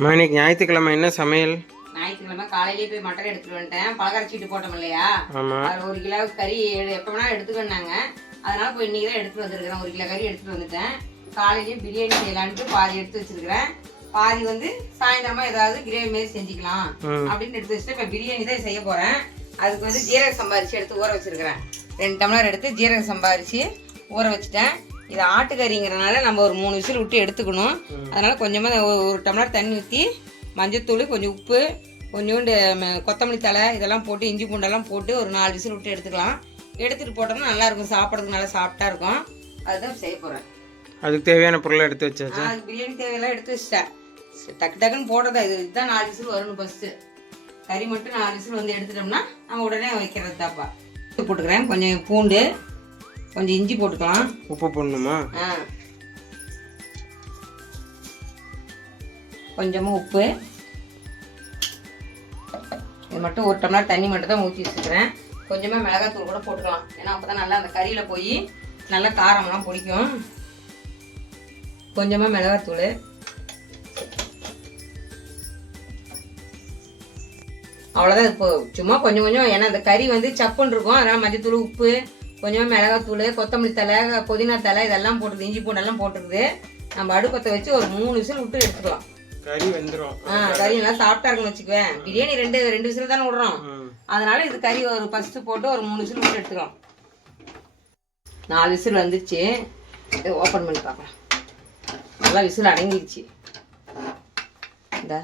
இன்னைக்கு ஞாயிற்றுக்கிழமை என்ன சமையல்? ஞாயிற்றுக்கிழமை காலையிலேயே போய் மட்டன் எடுத்துட்டு வந்துட்டேன். பலகாரச்சீட்டு போட்டோம் இல்லையா, அது 1 கிலோ கறி எப்போ வேணா எடுத்துக்கோன்னாங்க. அதனால போய் இன்னைக்கு தான் எடுத்துட்டு வந்துருக்கிறேன். 1 கிலோ கறி எடுத்துட்டு வந்துட்டேன். காலையிலேயே பிரியாணி செய்யலான்ட்டு பாதி எடுத்து வச்சிருக்கிறேன். பாதி சாயந்தரமா ஏதாவது கிரேவி மாரி செஞ்சுக்கலாம் அப்படின்னு எடுத்து வச்சுட்டு இப்போ பிரியாணி தான் செய்ய போறேன். அதுக்கு ஜீரக சம்பா அரிசி எடுத்து ஊற வச்சிருக்கிறேன். 2 டம்ளர் எடுத்து ஜீரக சம்பா அரிசி ஊற வச்சுட்டேன். இது ஆட்டுக்கறிங்கிறனால நம்ம ஒரு 3 விசில் விட்டு எடுத்துக்கணும். அதனால கொஞ்சமாக 1 டம்ளர் தண்ணி ஊற்றி மஞ்சத்தூள், கொஞ்சம் உப்பு, கொஞ்சோண்டு கொத்தமல்லி தழை இதெல்லாம் போட்டு இஞ்சி பூண்டெல்லாம் போட்டு ஒரு 4 விசில் விட்டு எடுத்துக்கலாம். எடுத்துகிட்டு போட்டோம்னா நல்லாயிருக்கும், சாப்பிட்றதுக்கு நல்லா சாஃப்டாக இருக்கும். அதுதான் செய்ய போகிறேன். அதுக்கு தேவையான பொருளை எடுத்து வச்சாச்சு. அதுக்கு பிரியாணி தேவையெல்லாம் எடுத்து வச்சிட்டேன். டக்கு டக்குன்னு போடுறதா, இதுதான் 4 விசில் வரணும். ஃபஸ்ட்டு கறி மட்டும் 4 விசில் எடுத்துட்டோம்னா நம்ம உடனே வைக்கிறது தாப்பா. போட்டுக்கிறேன். கொஞ்சம் பூண்டு, கொஞ்சம் இஞ்சி போட்டுக்கலாம். உப்பு போடணுமா? கொஞ்சமாக உப்பு. இது மட்டும் 1 டம்ளர் தண்ணி மட்டும் தான் ஊற்றி வச்சுக்கிறேன். கொஞ்சமாக மிளகாத்தூள் கூட போட்டுக்கலாம். ஏன்னா அப்போ தான் நல்லா அந்த கறியில் போய் நல்லா காரம்லாம் பிடிக்கும். கொஞ்சமாக மிளகாத்தூள், அவ்வளோதான். இப்போ சும்மா கொஞ்சம் கொஞ்சம், ஏன்னா அந்த கறி சப்புன்னு இருக்கும். அதனால் மஞ்சத்தூள், உப்பு, கொஞ்சமாக மிளகாத்தூள், கொத்தமல்லி தழை, புதினா தழை இதெல்லாம் போட்டுருது, இஞ்சி பூண்டெல்லாம் போட்டுருக்குது. நம்ம அடுப்பத்தை வச்சு ஒரு 3 விசில் விட்டு எடுத்துக்கலாம். கறி வெந்துடும். கறி நல்லா சாப்பிட்டா இருக்குன்னு வச்சுக்குவேன். பிரியாணி 2 விசில் தானே விடுறோம். அதனால இது கறி ஒரு ஃபஸ்ட்டு போட்டு ஒரு 3 விசில் விட்டு எடுத்துக்கலாம். 4 விசில் வந்துச்சு. இதை ஓப்பன் பண்ணி பார்க்கலாம். நல்லா விசில் அடங்கிடுச்சு. இந்த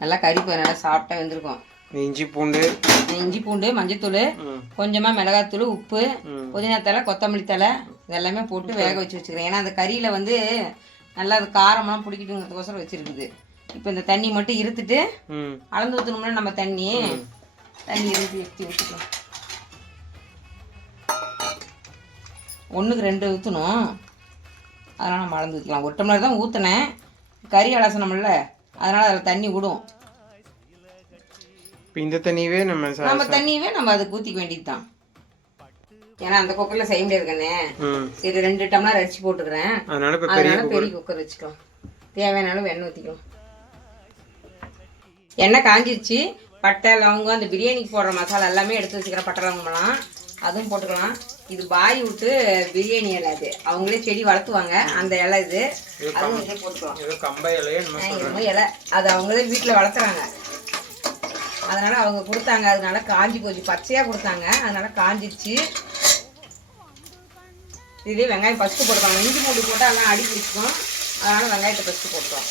நல்லா கறி நல்லா சாப்பிட்டா வெந்திருக்கும். இஞ்சி பூண்டு, மஞ்சத்தூள், கொஞ்சமாக மிளகாத்தூள், உப்பு, புதினா தழை, கொத்தமல்லி தழை இதெல்லாமே போட்டு வேக வச்சு வச்சுக்கிறேன். ஏன்னா அந்த கறியில் நல்லா அது காரமெல்லாம் பிடிக்கிட்டுங்கிறதுக்கோசரம் வச்சுருக்குது. இப்போ இந்த தண்ணி மட்டும் இருத்துட்டு அளந்து ஊற்றணும்னா நம்ம தண்ணி இருத்தி ஊற்றிக்கலாம். 1க்கு 2 ஊற்றணும். அதனால் நம்ம அளந்து ஊற்றலாம். 1 டம்ளர் தான் ஊற்றினேன். கறி அலசனம்ல, அதனால் அதில் தண்ணி விடும். இப்போ இந்த தண்ணியவே நம்ம அதுக்கு ஊற்றிக்க வேண்டியது தான். ஏன்னா அந்த குக்கரில் செய்ய முடியாது கண்ணே. இது 2 டம்ளர் அரிசி போட்டுக்கிறேன். அதனால பெரிய குக்கர் வச்சுக்கலாம். தேவையான அளவு எண்ணெய் ஊற்றிக்கலாம். எண்ணெய் காஞ்சிருச்சு. பட்டை, லவங்கம், அந்த பிரியாணிக்கு போடுற மசாலா எல்லாமே எடுத்து வச்சுக்கிறேன். பட்டை, லவங்கம்லாம் அதுவும் போட்டுக்கலாம். இது பாய் விட்டு பிரியாணி இலை, அது அவங்களே செடி வளர்த்துவாங்க. அந்த இலை இது, அதுவும் இதே போட்டுக்கலாம். இலை அது அவங்களே வீட்டில் வளர்த்துறாங்க. அதனால அவங்க கொடுத்தாங்க. அதனால காஞ்சி போச்சு. பச்சையாக கொடுத்தாங்க, அதனால காஞ்சிருச்சு. இதுலேயே வெங்காயம் ஃபஸ்ட்டு போட்டுக்கலாம். இஞ்சி பூண்டு போட்டால் எல்லாம் அடி பிடிச்சிக்கும். அதனால வெங்காயத்தை ஃபஸ்ட்டு போட்டுக்கலாம்.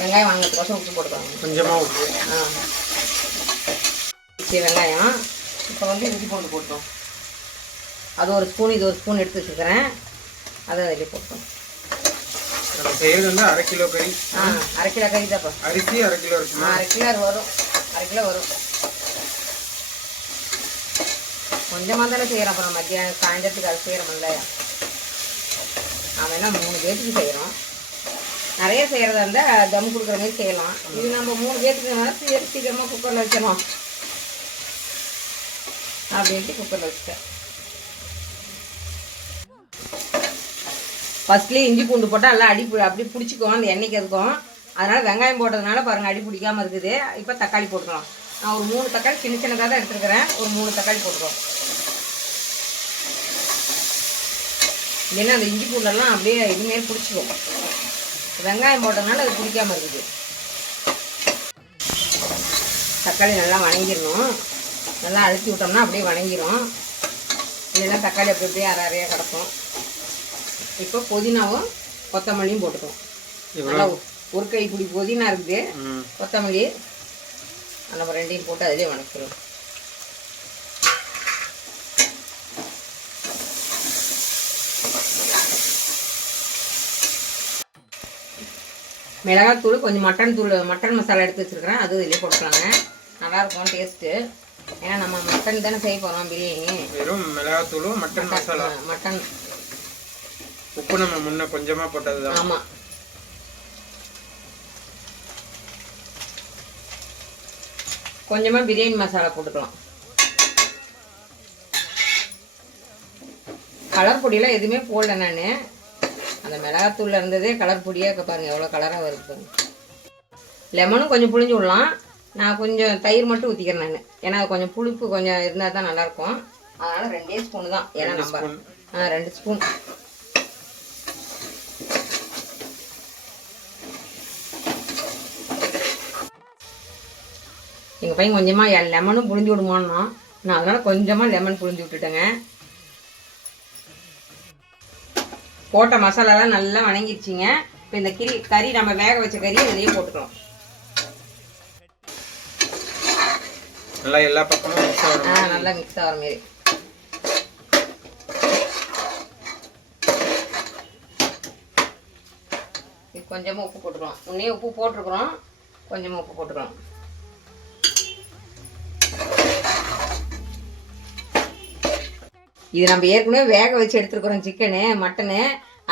வெங்காயம் வாங்கினதுக்கோசம் உப்பு போட்டுக்கலாம். கொஞ்சமாக உப்பு. வெங்காயம் இப்போ இஞ்சி பூண்டு போட்டோம். அது 1 ஸ்பூன், இது 1 ஸ்பூன் எடுத்து வச்சுக்கிறேன். அதை அதிலே போட்டோம். நம்ம செய்யறது 1/2 கிலோ கறி. 1/2 கிலோ கறி தான்ப்பா. அரிசி 1/2 கிலோ இருக்குமா? 1/2 கிலோ வரும். 1/2 கிலோ வரும். கொஞ்சமாக தானே செய்கிறோம். அப்புறம் மத்தியானம் சாயந்தரத்துக்கு அது செய்கிறோம்ல. நாம என்ன 3 பேத்துக்கு செய்கிறோம். நிறைய செய்கிறதா இருந்தால் தம் கொடுக்குற மாதிரி செய்யலாம். இது நம்ம 3 பேத்துக்கு சீக்கிரமாக குக்கரில் வச்சிடலாம் அப்படின்ட்டு குக்கரில் வச்சுட்டேன். ஃபஸ்ட்லேயே இஞ்சி பூண்டு போட்டால் எல்லாம் அப்படி பிடிச்சிக்கும் அந்த எண்ணெய்க்கு இருக்கும். அதனால் வெங்காயம் போட்டதுனால பாருங்கள் அடி பிடிக்காமல் இருக்குது. இப்போ தக்காளி போட்டுக்கலாம். நான் ஒரு 3 தக்காளி சின்னதாக தான் எடுத்துருக்கிறேன். ஒரு 3 தக்காளி போட்டுருவோம். இல்லைன்னா அந்த இஞ்சி பூண்டெல்லாம் அப்படியே இதுமாரி பிடிச்சிக்கும். வெங்காயம் போட்டதுனால அது பிடிக்காமல் இருக்குது. தக்காளி நல்லா வணங்கிடணும். நல்லா அழுத்தி விட்டோம்னா அப்படியே வணங்கிடும். இல்லைன்னா தக்காளி அப்படி அப்படியே அரையாக கிடக்கும். இப்போ புதினாவும் கொத்தமல்லியும் போட்டுக்கலாம். நல்லா 1 கைப்பிடி புதினா இருக்குது, கொத்தமல்லி நம்ம 2ஐயும் போட்டு அதிலே வணக்கிடும். மிளகாத்தூள், கொஞ்சம் மட்டன் மசாலா எடுத்து வச்சுருக்கிறேன். அது இதிலே போட்டுக்கலாங்க. நல்லாயிருக்கும் டேஸ்ட்டு. ஏன்னா நம்ம மட்டன் தானே செய்ய போகிறோம் பிரியாணி. வெறும் மிளகாத்தூளும் மட்டன் மசாலா, மட்டன் உப்பு நம்ம முன்ன கொஞ்சமாக போட்டது தான். ஆமாம். கொஞ்சமாக பிரியாணி மசாலா போட்டுக்கலாம். கலர் பொடியெல்லாம் எதுவுமே போடல நான். அந்த மிளகாத்தூளில் இருந்ததே கலர் பொடியாக பாருங்கள் எவ்வளோ கலராக வருது. லெமனும் கொஞ்சம் புளிஞ்சு விடலாம். நான் கொஞ்சம் தயிர் மட்டும் ஊற்றிக்கிறேன் நான். ஏன்னா அது கொஞ்சம் புளிப்பு கொஞ்சம் இருந்தால் தான் நல்லாயிருக்கும். அதனால் 2 ஸ்பூன் தான். ஏன்னா நம்ம 2 ஸ்பூன். எங்கள் பையன் கொஞ்சமாக லெமனும் புளிஞ்சு விடுமான்னா நான் அதனால் கொஞ்சமாக லெமன் புளிஞ்சு விட்டுட்டேங்க. போட்ட மசாலாலாம் நல்லா வணங்கிடுச்சிங்க. இப்போ இந்த கறி நம்ம வேக வச்ச கறி இதுலேயும் போட்டுக்கலாம். நல்லா எல்லா பக்கமும் மிக்ஸ் ஆகிற நல்லா மிக்ஸ் ஆகிற மாரி. கொஞ்சமாக உப்பு போட்டுக்கலாம். முன்னே உப்பு போட்டிருக்கிறோம், கொஞ்சமாக உப்பு போட்டுக்கலாம். இது நம்ம ஏற்கனவே வேக வச்சு எடுத்துருக்குறோம் சிக்கனு மட்டனு.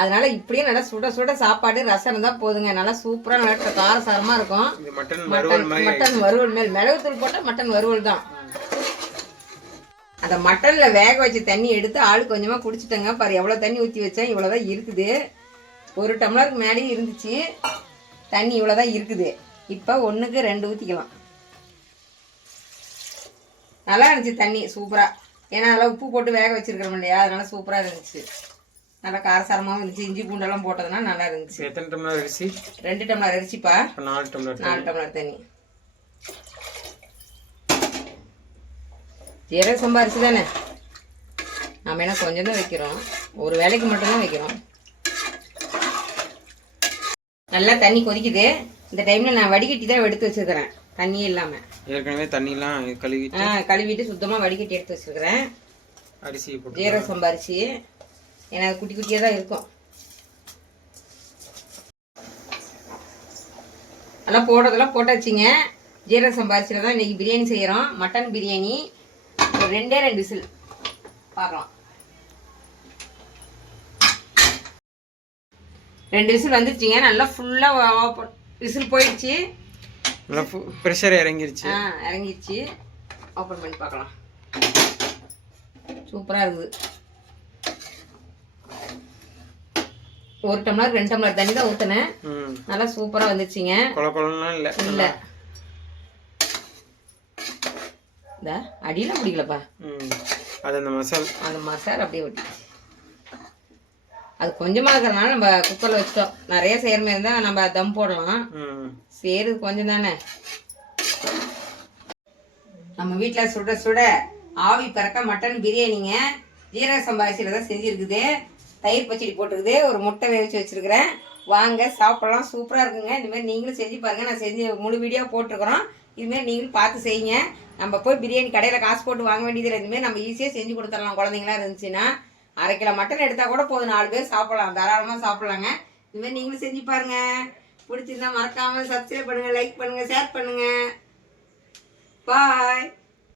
அதனால இப்படியே நல்லா சுட சுட சாப்பாடு ரசம் இருந்தால் போதுங்க. நல்லா சூப்பராக நல்லா காரசாரமாக இருக்கும். மட்டன் வறுவல் மேல் மிளகுத்தூள் போட்டால் மட்டன் வறுவல் தான். அந்த மட்டனில் வேக வச்ச தண்ணி எடுத்து ஆள் கொஞ்சமாக குடிச்சிட்டேங்க. பாரு எவ்வளோ தண்ணி ஊற்றி வச்சேன், இவ்வளோதான் இருக்குது. 1 டம்ளருக்கு மேலேயும் இருந்துச்சு தண்ணி, இவ்வளோதான் இருக்குது. இப்போ 1க்கு 2 ஊற்றிக்கலாம். நல்லா இருந்துச்சு தண்ணி சூப்பராக. ஏன்னா அதெல்லாம் உப்பு போட்டு வேக வச்சிருக்கிறோம் இல்லையா, அதனால சூப்பராக இருந்துச்சு. நல்லா காரசாரமாகவும் இருந்துச்சு. இஞ்சி பூண்டெல்லாம் போட்டதுன்னா நல்லா இருந்துச்சு. எத்தனை டம்ளர் அரிசி? 2 டம்ளர் அரிசிப்பா. 4 டம்ளர் தண்ணி. ஜீரக சம்பா அரிசி தானே, நம்ம என்ன கொஞ்சம் தான் வைக்கிறோம், ஒரு வேலைக்கு மட்டும்தான் வைக்கிறோம். நல்லா தண்ணி கொதிக்குது. இந்த டைமில் நான் வடிகட்டி தான் எடுத்து வச்சுருக்கிறேன், தண்ணியே இல்லாமல். ஏற்கனவே தண்ணிலாம் கழுவிட்டு சுத்தமாக வடிகட்டி எடுத்து வச்சுருக்கிறேன். அரிசி ஜீரக சம்பா அரிசி. ஏன்னா அது குட்டி குட்டியாக தான் இருக்கும். நல்லா போடுறதெல்லாம் போட்டாச்சுங்க. ஜீரக சம்பா அரிசியில் தான் இன்றைக்கி பிரியாணி செய்கிறோம். மட்டன் பிரியாணி. ஒரு 2 விசில் பார்க்கலாம். 2 விசில் வந்துருச்சுங்க. நல்லா ஃபுல்லாக விசில் போயிடுச்சு. நல்லா ப்ரெஷர் இறங்கிருச்சு. இறங்கிருச்சு. ஓப்பன் பண்ணி பார்க்கலாம். சூப்பராக இருக்குது. 1 டம்ளர் 2 டம்ளர் தண்ணி தான் ஊற்றினேன். நல்லா சூப்பராக வந்துருச்சுங்க. இல்லை இந்த அடியில் பிடிக்கலப்பா. அது அந்த மசாலா அப்படியே ஒட்டிச்சு. அது கொஞ்சமாக இருக்கிறதுனால நம்ம குக்கரில் வச்சிட்டோம். நிறைய செய்கிற மாதிரி இருந்தால் நம்ம தம் போடலாம். செய்கிறது கொஞ்சம் தானே. நம்ம வீட்டில் சுட சுட ஆவி பறக்க மட்டன் பிரியாணிங்க. ஜீரக சம்பா அரிசியில் தான் செஞ்சுருக்குது. தயிர் பச்சடி போட்டுருக்குது. ஒரு முட்டை வேவிச்சு வச்சுருக்கிறேன். வாங்க சாப்பிடலாம். சூப்பராக இருக்குங்க. இந்தமாரி நீங்களும் செஞ்சு பாருங்கள். நான் செஞ்சு முழு வீடியோ போட்டிருக்கிறோம். இதுமாரி நீங்களும் பார்த்து செய்யுங்க. நம்ம போய் பிரியாணி கடையில் காசு போட்டு வாங்க வேண்டியதில்லை. இதுமாரி நம்ம ஈஸியாக செஞ்சு கொடுத்துடலாம். குழந்தைங்களா இருந்துச்சுன்னா 1/2 கிலோ மட்டன் எடுத்தால் கூட போதும், 4 பேர் சாப்பிடலாம், தாராளமாக சாப்பிட்லாங்க. இதுமாரி நீங்களும் செஞ்சு பாருங்கள். பிடிச்சிருந்தா மறக்காமல் சப்ஸ்கிரைப் பண்ணுங்கள், லைக் பண்ணுங்கள், ஷேர் பண்ணுங்கள். பாய்.